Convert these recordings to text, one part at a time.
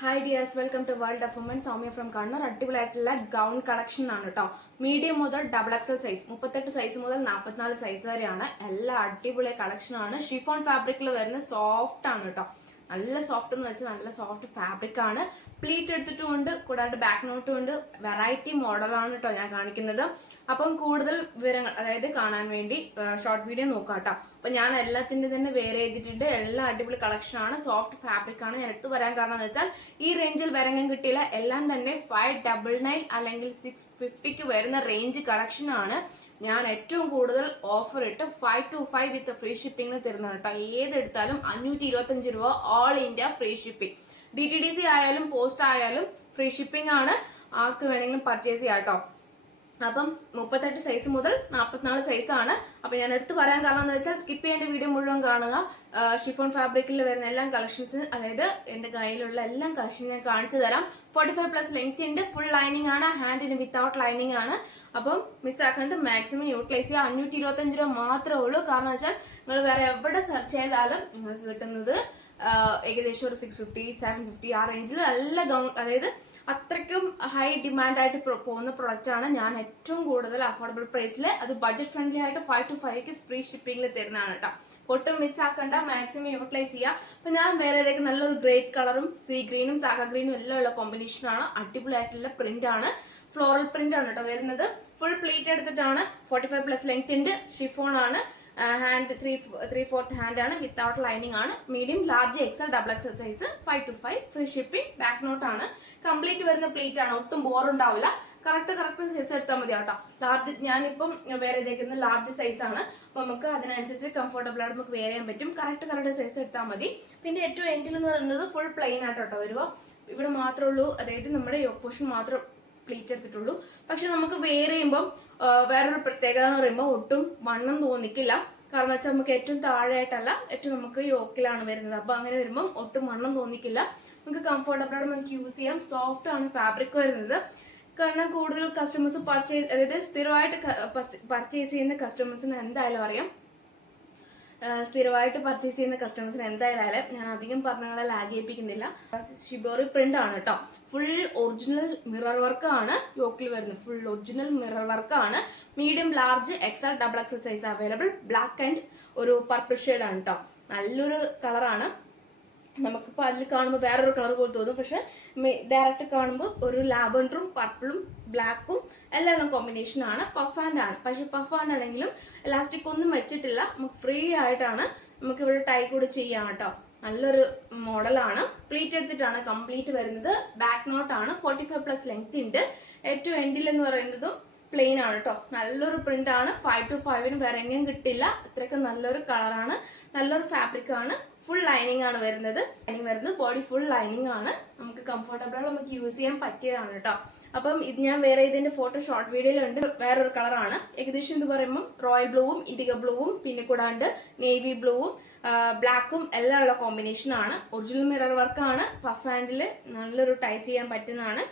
Hi dears, welcome to world of woman. Soumya from Kannur. അടിപൊളിയായിട്ടുള്ള gown collection ആണ് കേട്ടോ. Medium മുതൽ ഡബിൾ എക്സൽ സൈസ് 38 സൈസ് മുതൽ 44 സൈസ് വരെയാണ്. എല്ലാം അടിപൊളി കളക്ഷൻ ആണ്. ഷിഫോൺ ഫാബ്രിക്കിൽ വരുന്ന സോഫ്റ്റ് ആണ് കേട്ടോ. നല്ല സോഫ്റ്റ് എന്ന് വെച്ചാൽ നല്ല സോഫ്റ്റ് ഫാബ്രിക് ആണ്. പ്ലീറ്റ് എടുത്തിട്ടുമുണ്ട്, കൂടാതെ ബാക്ക് നോട്ടും ഉണ്ട്. വെറൈറ്റി മോഡലാണ് കേട്ടോ ഞാൻ കാണിക്കുന്നത്. അപ്പം കൂടുതൽ വിവരങ്ങൾ അതായത് കാണാൻ വേണ്ടി ഷോർട്ട് വീഡിയോ നോക്കാം കേട്ടോ. അപ്പൊ ഞാൻ എല്ലാത്തിന്റെ തന്നെ വേറെ ചെയ്തിട്ടുണ്ട്. എല്ലാം അടിപൊളി കളക്ഷൻ ആണ്. സോഫ്റ്റ് ഫാബ്രിക് ആണ്. ഞാൻ എടുത്തു പറയാൻ കാരണം എന്ന് വെച്ചാൽ ഈ റേഞ്ചിൽ വരങ്ങും കിട്ടിയില്ല. എല്ലാം തന്നെ 599 അല്ലെങ്കിൽ 650 വരുന്ന റേഞ്ച് കളക്ഷൻ ആണ്. ഞാൻ ഏറ്റവും കൂടുതൽ ഓഫർ ഇട്ട് 525 വിത്ത് ഫ്രീ ഷിപ്പിംഗിന് തരുന്നത് കേട്ടോ. ഏതെടുത്താലും 525 രൂപ all India free shipping. DTDC ആയാലും പോസ്റ്റ് ആയാലും ഫ്രീ ഷിപ്പിംഗ് ആണ്. ആർക്ക് വേണമെങ്കിലും പർച്ചേസ് ചെയ്യാം കേട്ടോ. അപ്പം 38 സൈസ് മുതൽ 44 സൈസ് ആണ്. അപ്പൊ ഞാൻ എടുത്ത് പറയാൻ കാരണം എന്ന് വെച്ചാൽ സ്കിപ്പ് ചെയ്യേണ്ട വീഡിയോ മുഴുവൻ കാണുക. ഷിഫോൺ ഫാബ്രിക്കിൽ വരുന്ന എല്ലാ കളക്ഷൻസ്, അതായത് എന്റെ കയ്യിലുള്ള എല്ലാ കളക്ഷൻസ് ഞാൻ കാണിച്ചു തരാം. 45+ ലെങ്ത് ഉണ്ട്. ഫുൾ ലൈനിങ് ആണ്. ഹാൻഡിന് വിത്തൗട്ട് ലൈനിങ് ആണ്. അപ്പം മിസ്സാക്കാണ്ട് മാക്സിമം യൂട്ടിലൈസ് ചെയ്യുക. 525 രൂപ മാത്രമേ ഉള്ളൂ. കാരണം വെച്ചാൽ നിങ്ങൾ വേറെ എവിടെ സെർച്ച് ചെയ്താലും നിങ്ങൾക്ക് കിട്ടുന്നത് ഏകദേശം ഒരു 650, 750 ആ റേഞ്ചിൽ നല്ല ഗൗൺ, അതായത് അത്രയ്ക്കും ഹൈ ഡിമാൻഡ് ആയിട്ട് പോകുന്ന പ്രൊഡക്റ്റ് ആണ്. ഞാൻ ഏറ്റവും കൂടുതൽ അഫോർഡബിൾ പ്രൈസിൽ, അത് ബഡ്ജറ്റ് ഫ്രണ്ട്ലി ആയിട്ട് 525 ഫ്രീ ഷിപ്പിംഗിൽ തരുന്നതാണ് കേട്ടോ. ഒട്ടും മിസ്സാക്കണ്ട, മാക്സിമം യൂട്ടിലൈസ് ചെയ്യുക. അപ്പൊ ഞാൻ വേറെ നല്ലൊരു ഗ്രേപ്പ് കളറും സീ ഗ്രീനും സാഗ ഗ്രീനും എല്ലാം ഉള്ള കോമ്പിനേഷനാണ്. അടിപൊളിയായിട്ടുള്ള പ്രിന്റ് ആണ്. ഫ്ലോറൽ പ്രിന്റ് ആണ് കേട്ടോ വരുന്നത്. ഫുൾ പ്ലീറ്റ് എടുത്തിട്ടാണ്. 45+ ലെങ്ത് ഉണ്ട്. ഷിഫോൺ ആണ്. ഹാൻഡ് 3/4 ഹാൻഡ് ആണ്. വിത്തൗട്ട് ലൈനിങ് ആണ്. Medium, large, XL, double XL size 525 free shipping. Back knot ആണ്. കംപ്ലീറ്റ് വരുന്ന പ്ലീറ്റ് ആണ്. ഒട്ടും ബോർ ഉണ്ടാവില്ല. കറക്റ്റ് സൈസ് എടുത്താൽ മതി കേട്ടോ. ലാർജ് ഞാനിപ്പം വേറെ ഇതേക്കുന്ന ലാർജ് സൈസ് ആണ്. അപ്പൊ നമുക്ക് അതിനനുസരിച്ച് കംഫർട്ടബിൾ ആയിട്ട് നമുക്ക് വേറെ ചെയ്യാൻ പറ്റും. കറക്റ്റ് സൈസ് എടുത്താൽ മതി. പിന്നെ ഏറ്റവും എൻഡിൽ എന്ന് പറയുന്നത് ഫുൾ പ്ലെയിൻ ആട്ടോ കേട്ടോ വരുക. ഇവിടെ മാത്രമേ ഉള്ളൂ, അതായത് നമ്മുടെ പോർഷൻ മാത്രം പ്ലീറ്റ് എടുത്തിട്ടുള്ളൂ. പക്ഷെ നമുക്ക് വേറെ ചെയ്യുമ്പോൾ വേറൊരു പ്രത്യേകത എന്ന് പറയുമ്പോൾ ഒട്ടും വണ്ണം തോന്നിക്കില്ല. കാരണം വെച്ചാൽ നമുക്ക് ഏറ്റവും താഴെയായിട്ടല്ല, ഏറ്റവും നമുക്ക് യോക്കിലാണ് വരുന്നത്. അപ്പൊ അങ്ങനെ വരുമ്പോൾ ഒട്ടും വണ്ണം തോന്നിക്കില്ല. നമുക്ക് കംഫർട്ടബിൾ ആയിട്ട് നമുക്ക് യൂസ് ചെയ്യാം. സോഫ്റ്റ് ആണ് ഫാബ്രിക് വരുന്നത്. കാരണം കൂടുതൽ കസ്റ്റമേഴ്സ് അതായത് സ്ഥിരമായിട്ട് പർച്ചേസ് ചെയ്യുന്ന കസ്റ്റമേഴ്സിന് എന്തായാലും അറിയാം. സ്ഥിരമായിട്ട് പർച്ചേസ് ചെയ്യുന്ന കസ്റ്റമേഴ്സിന് എന്തായാലും ഞാൻ അധികം പറഞ്ഞങ്ങളെ ലാഗ് ചെയ്യിപ്പിക്കുന്നില്ല. ഷിബോറി പ്രിന്റ് ആണ് കേട്ടോ. ഫുൾ ഒറിജിനൽ മിറർ വർക്ക് ആണ് യോക്കിൽ വരുന്നത്. ഫുൾ ഒറിജിനൽ മിറർ വർക്ക് ആണ്. Medium, large, XL, double XL size available. Black and ഒരു പർപ്പിൾ ഷെയ്ഡ് ആണ് കേട്ടോ. നല്ലൊരു കളറാണ്. നമുക്കിപ്പോൾ അതിൽ കാണുമ്പോൾ വേറൊരു കളർ പോലെ തോന്നും. പക്ഷെ ഡയറക്റ്റ് കാണുമ്പോൾ ഒരു ലാവൻഡറും പർപ്പിളും ബ്ലാക്കും എല്ലാം കോമ്പിനേഷൻ ആണ്. പഫ് ഹാൻഡ് ആണ്. പക്ഷെ പഫ് ഹാൻഡ് ആണെങ്കിലും എലാസ്റ്റിക് ഒന്നും വെച്ചിട്ടില്ല. നമുക്ക് ഫ്രീ ആയിട്ടാണ് നമുക്ക് ഇവിടെ ടൈ കൂടി ചെയ്യാം കേട്ടോ. നല്ലൊരു മോഡലാണ്. പ്ലീറ്റ് എടുത്തിട്ടാണ് കംപ്ലീറ്റ് വരുന്നത്. ബാക്ക് നോട്ട് ആണ്. 45+ ലെങ്ത് ഉണ്ട്. ഏറ്റവും എൻഡിൽ എന്ന് പറയുന്നതും പ്ലെയിൻ ആണ് കേട്ടോ. നല്ലൊരു പ്രിന്റ് ആണ്. 525 വേറെ എങ്ങും കിട്ടില്ല. അത്രയ്ക്ക് നല്ലൊരു കളറാണ്. നല്ലൊരു ഫാബ്രിക് ആണ്. ഫുൾ ലൈനിങ് ആണ് വരുന്നത്. ബോഡി ഫുൾ ലൈനിങ് ആണ്. നമുക്ക് കംഫർട്ടബിൾ നമുക്ക് യൂസ് ചെയ്യാൻ പറ്റിയതാണ് കേട്ടോ. അപ്പം ഇത് ഞാൻ വേറെ ഇതിന്റെ ഫോട്ടോ ഷോർട്ട് വീഡിയോയിലുണ്ട്. വേറൊരു കളറാണ്. ഏകദേശം ഇത് പറയുമ്പോൾ റോയൽ ബ്ലൂവും ഇരിക ബ്ലൂവും പിന്നെ കൂടാണ്ട് നേവി ബ്ലൂവും ബ്ലാക്കും എല്ലാം ഉള്ള കോമ്പിനേഷൻ ആണ്. ഒറിജിനൽ മിറർ വർക്ക് ആണ്. പഫ് ഹാൻഡിൽ നല്ലൊരു ടൈ ചെയ്യാൻ പറ്റുന്നതാണ്.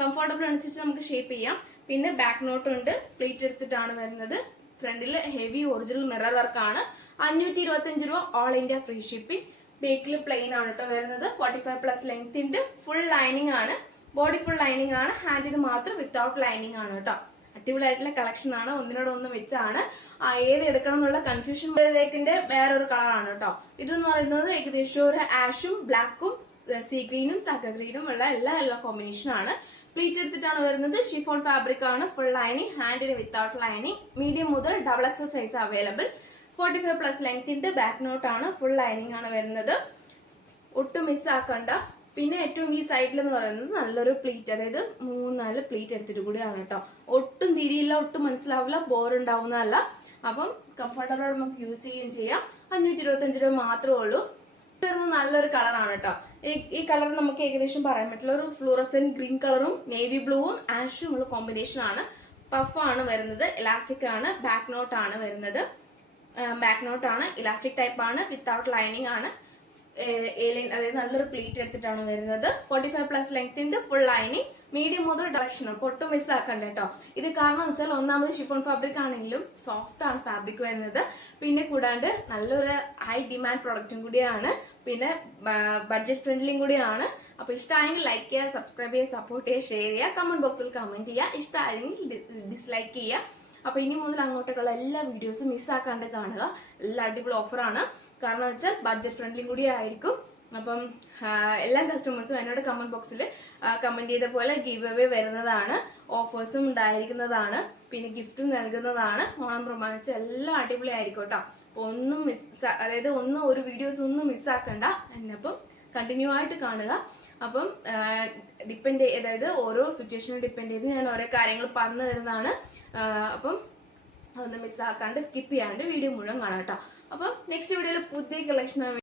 കംഫർട്ടബിൾ അനുസരിച്ച് നമുക്ക് ഷേപ്പ് ചെയ്യാം. പിന്നെ ബാക്ക് നോട്ട് ഉണ്ട്. പ്ലീറ്റ് എടുത്തിട്ടാണ് വരുന്നത്. ഫ്രണ്ടിൽ ഹെവി ഒറിജിനൽ മിറർ വർക്ക് ആണ്. 525 രൂപ ഓൾ ഇന്ത്യ ഫ്രീ ഷിപ്പിംഗ്. ബേക്കിൽ പ്ലെയിൻ ആണ് കേട്ടോ വരുന്നത്. 45+ ലെങ്ത് ഉണ്ട്. ഫുൾ ലൈനിങ് ആണ്. ബോഡി ഫുൾ ലൈനിങ് ആണ്. ഹാൻഡിന് മാത്രം വിത്തൗട്ട് ലൈനിങ് ആണ് കേട്ടോ. അടിപൊളിയായിട്ടുള്ള കളക്ഷൻ ആണ്. ഒന്നിനോടൊന്ന് വെച്ചാണ്. ഏത് എടുക്കണം എന്നുള്ള കൺഫ്യൂഷൻ ിന്റെ വേറൊരു കളറാണ് കേട്ടോ. ഇതെന്ന് പറയുന്നത് ഏകദേശം ഒരു ആഷും ബ്ലാക്കും സീ ഗ്രീനും സാഗ ഗ്രീനും ഉള്ള എല്ലാ കോമ്പിനേഷൻ ആണ്. പ്ലീറ്റ് എടുത്തിട്ടാണ് വരുന്നത്. ഷിഫോൺ ഫാബ്രിക് ആണ്. Full lining. ഹാൻഡിന് വിത്തൗട്ട് ലൈനിങ്. മീഡിയം മുതൽ double XL size available. 45+ length ഉണ്ട്. ബാക്ക് നോട്ട് ആണ്. ഫുൾ ലൈനിങ് ആണ് വരുന്നത്. ഒട്ടും മിസ്സാക്കണ്ട. പിന്നെ ഏറ്റവും ഈ സൈഡിൽ എന്ന് പറയുന്നത് നല്ലൊരു പ്ലീറ്റ്, അതായത് 3-4 പ്ലീറ്റ് എടുത്തിട്ട് കൂടിയാണ് കേട്ടോ. ഒട്ടും തിരിയില്ല, ഒട്ടും മനസ്സിലാവില്ല, ബോർ ഉണ്ടാവുന്നതല്ല. അപ്പം കംഫർട്ടബിൾ നമുക്ക് യൂസ് ചെയ്യുകയും ചെയ്യാം. 525 രൂപ മാത്രമേ ഉള്ളൂ. നല്ലൊരു കളറാണ് കേട്ടോ. ഈ കളർ നമുക്ക് ഏകദേശം പറയാൻ പറ്റില്ല. ഒരു ഫ്ലൂറസെന്റ് ഗ്രീൻ കളറും നേവി ബ്ലൂവും ആഷും ഉള്ള കോമ്പിനേഷൻ ആണ്. പഫ് ആണ് വരുന്നത്. ഇലാസ്റ്റിക് ആണ്. ബാക്ക് നോട്ട് ആണ് വരുന്നത്. ബാക്ക് നോട്ട് ആണ്. ഇലാസ്റ്റിക് ടൈപ്പ് ആണ്. വിത്തൗട്ട് ലൈനിങ് ആണ്. അതായത് നല്ലൊരു പ്ലീറ്റ് എടുത്തിട്ടാണ് വരുന്നത്. 45+ ലെങ്ത് ഉണ്ട്. Full lining. മീഡിയം മുതൽ ഡയറക്ഷൻ. അപ്പോൾ ഒട്ടും മിസ്സാക്കണ്ട കേട്ടോ. ഇത് കാരണം വെച്ചാൽ ഒന്നാമത് ഷിഫോൺ ഫാബ്രിക് ആണെങ്കിലും സോഫ്റ്റ് ആണ് ഫാബ്രിക് വരുന്നത്. പിന്നെ കൂടാണ്ട് നല്ലൊരു ഹൈ ഡിമാൻഡ് പ്രൊഡക്റ്റും കൂടിയാണ്. പിന്നെ ബഡ്ജറ്റ് ഫ്രണ്ട്ലിയും കൂടിയാണ്. അപ്പോൾ ഇഷ്ടമായെങ്കിൽ ലൈക്ക് ചെയ്യുക, സബ്സ്ക്രൈബ് ചെയ്യുക, സപ്പോർട്ട് ചെയ്യുക, ഷെയർ ചെയ്യുക, കമന്റ് ബോക്സിൽ കമന്റ് ചെയ്യുക. ഇഷ്ടമായെങ്കിൽ ഡിസ്ലൈക്ക് ചെയ്യുക. അപ്പോൾ ഇനി മുതൽ അങ്ങോട്ടേക്കുള്ള എല്ലാ വീഡിയോസും മിസ്സാക്കാണ്ട് കാണുക. എല്ലാ അടിപൊളി ഓഫറാണ്. കാരണം വെച്ചാൽ ബഡ്ജറ്റ് ഫ്രണ്ട്ലിയും കൂടി ആയിരിക്കും. അപ്പം എല്ലാ കസ്റ്റമേഴ്സും എന്നോട് കമന്റ് ബോക്സിൽ കമന്റ് ചെയ്ത പോലെ ഗിവ് അവേ വരുന്നതാണ്, ഓഫേഴ്സും ഉണ്ടായിരിക്കുന്നതാണ്, പിന്നെ ഗിഫ്റ്റും നൽകുന്നതാണ്. ഓണം പ്രമാണിച്ച് എല്ലാം അടിപൊളി ആയിരിക്കും കേട്ടോ. അപ്പോൾ ഒന്നും അതായത് ഒരു വീഡിയോസ് ഒന്നും മിസ്സാക്കണ്ട. എന്നപ്പം കണ്ടിന്യൂ ആയിട്ട് കാണുക. അപ്പം അതായത് ഓരോ സിറ്റുവേഷനിൽ ഡിപ്പെൻഡ് ചെയ്ത് ഞാൻ ഓരോ കാര്യങ്ങൾ പറഞ്ഞു തരുന്നതാണ്. അപ്പം അതൊന്നും മിസ്സാക്കാണ്ട് സ്കിപ്പ് ചെയ്യാണ്ട് വീഡിയോ മുഴുവൻ കാണാം കേട്ടോ. അപ്പം നെക്സ്റ്റ് വീഡിയോയിൽ പുതിയ കളക്ഷൻ